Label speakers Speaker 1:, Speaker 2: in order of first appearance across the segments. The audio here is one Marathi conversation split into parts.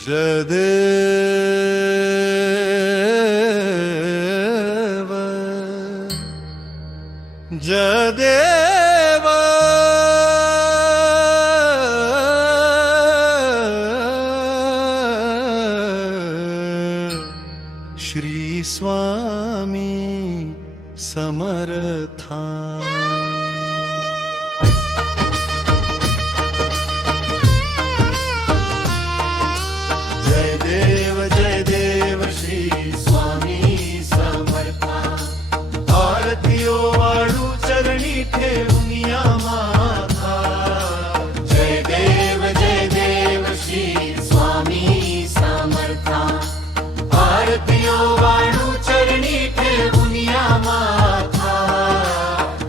Speaker 1: जदेव जदेव श्री स्वामी समर्था। देव जय देव श्री स्वामी समर्था वाळू चरणी ठेवूनिया माथा। जय देव जय देव श्री स्वामी समर्था आरतीओ वाळू चरणी माथा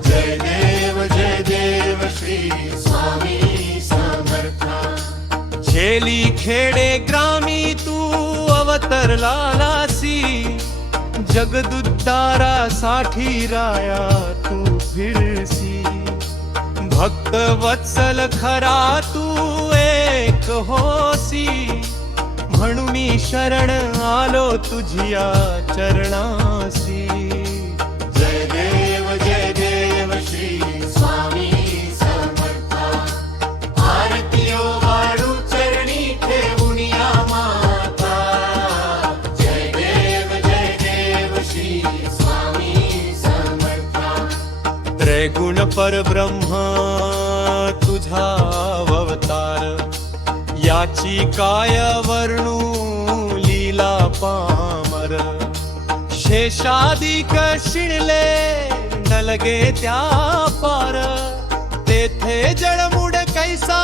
Speaker 1: जय देव जय देव श्री स्वामी समर्था झेली खेडे ग्राम अवतरला लासी जगदुद्धारासाठी राया तू फिरसी भक्त वत्सल खरा तू एक होसी म्हणून शरण आलो तुझिया चरणासी. गुण परब्रह्म तुझा अवतार. याची काय वर्णू लीला पामर. शेषाधिक न नलगे त्या पार. तेथे जळमुड कैसा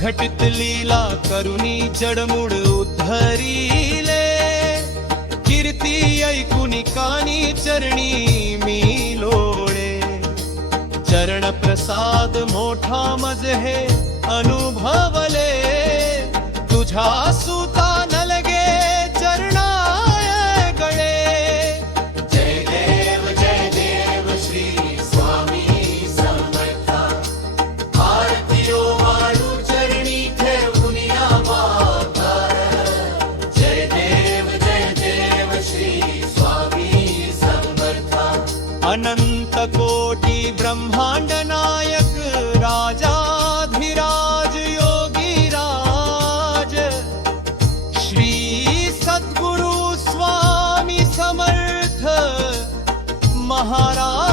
Speaker 1: घटित लीला करुणी जडमुड उद्धरीले. कीर्ती ऐकून कानी चरणी मी लोळे. चरण प्रसाद मोठा मज हे अनुभवले. तुझ्या মহারাজ